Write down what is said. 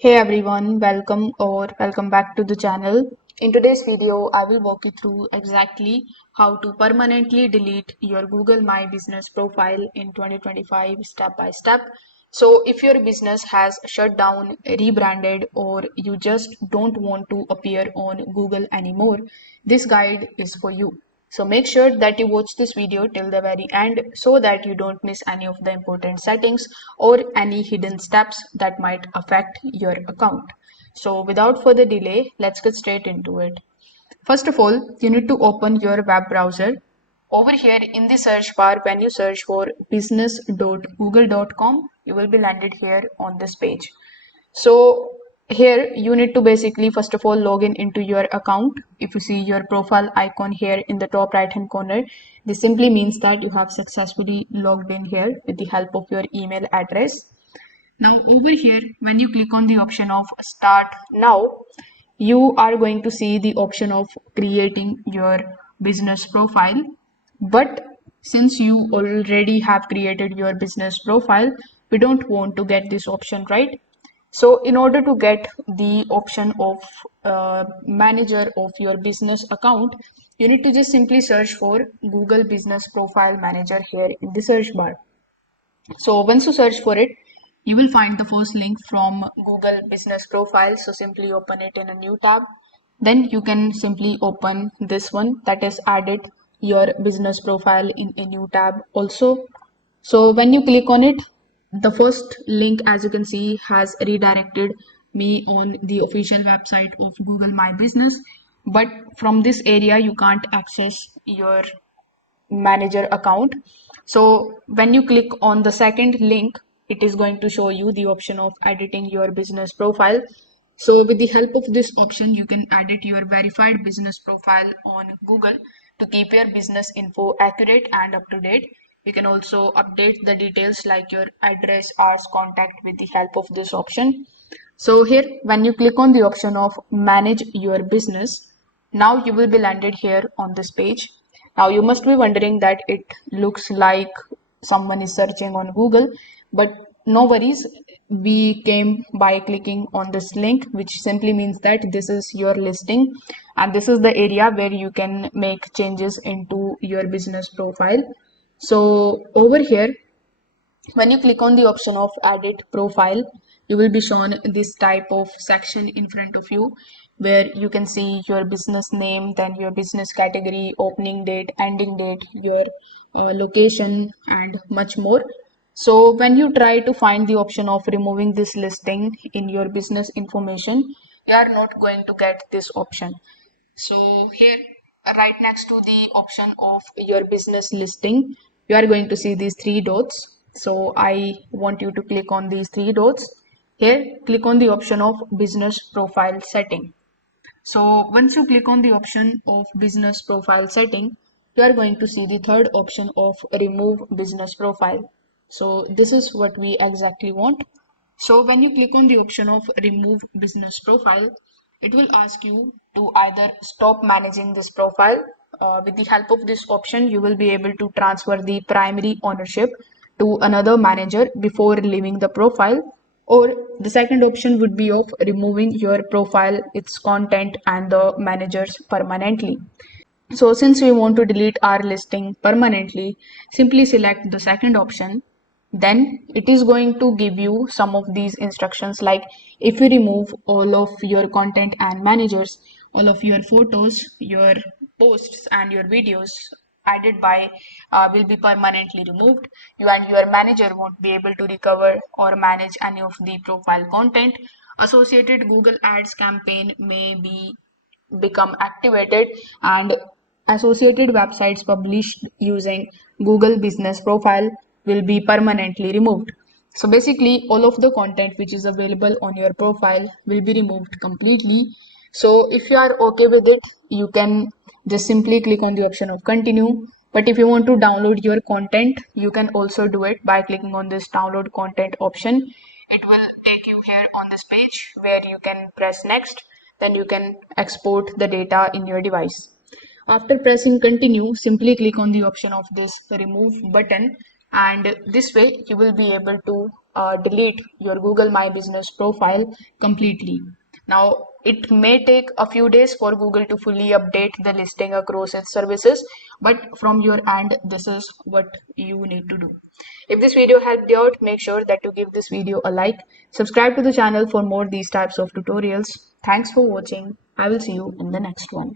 Hey everyone, welcome back to the channel. In today's video, I will walk you through exactly how to permanently delete your Google My Business profile in 2025 step by step. So if your business has shut down, rebranded, or you just don't want to appear on Google anymore, this guide is for you. So make sure that you watch this video till the very end so that you don't miss any of the important settings or any hidden steps that might affect your account. So without further delay, let's get straight into it. First of all, you need to open your web browser. Over here in the search bar, when you search for business.google.com, you will be landed here on this page. So here you need to basically first of all log in into your account. If you see your profile icon here in the top right hand corner, this simply means that you have successfully logged in here with the help of your email address. Now over here, when you click on the option of start now, you are going to see the option of creating your business profile. But since you already have created your business profile, we don't want to get this option, right? So in order to get the option of manager of your business account, you need to just simply search for Google Business Profile Manager here in the search bar. So once you search for it, you will find the first link from Google Business Profile. So simply open it in a new tab. Then you can simply open this one, that is added your business profile in a new tab also. So when you click on it, the first link, as you can see, has redirected me on the official website of Google My Business. But from this area, you can't access your manager account. So when you click on the second link, it is going to show you the option of editing your business profile. So with the help of this option, you can edit your verified business profile on Google to keep your business info accurate and up to date. You can also update the details like your address, hours, contact with the help of this option. So here, when you click on the option of manage your business, now you will be landed here on this page. Now you must be wondering that it looks like someone is searching on Google, but no worries. We came by clicking on this link, which simply means that this is your listing and this is the area where you can make changes into your business profile. So over here, when you click on the option of edit profile, you will be shown this type of section in front of you where you can see your business name, then your business category, opening date, ending date, your location, and much more. So when you try to find the option of removing this listing in your business information, you are not going to get this option. So here, right next to the option of your business listing, you are going to see these three dots. So I want you to click on these three dots. Here, click on the option of business profile setting. So once you click on the option of business profile setting, you are going to see the third option of remove business profile. So this is what we exactly want. So when you click on the option of remove business profile, it will ask you to either stop managing this profile. With the help of this option, you will be able to transfer the primary ownership to another manager before leaving the profile, or the second option would be of removing your profile, its content, and the managers permanently. So since we want to delete our listing permanently, simply select the second option. Then it is going to give you some of these instructions, like if you remove all of your content and managers, all of your photos, your posts, and your videos added by will be permanently removed. You and your manager won't be able to recover or manage any of the profile content. Associated Google Ads campaign may be become activated, and associated websites published using Google Business Profile will be permanently removed. So basically, all of the content which is available on your profile will be removed completely. So if you are okay with it, you can just simply click on the option of continue. But if you want to download your content, you can also do it by clicking on this download content option. It will take you here on this page where you can press next, then you can export the data in your device. After pressing continue, simply click on the option of this remove button, and this way you will be able to delete your Google My Business profile completely. Now, it may take a few days for Google to fully update the listing across its services, but from your end, this is what you need to do. If this video helped you out, make sure that you give this video a like, subscribe to the channel for more these types of tutorials. Thanks for watching. I will see you in the next one.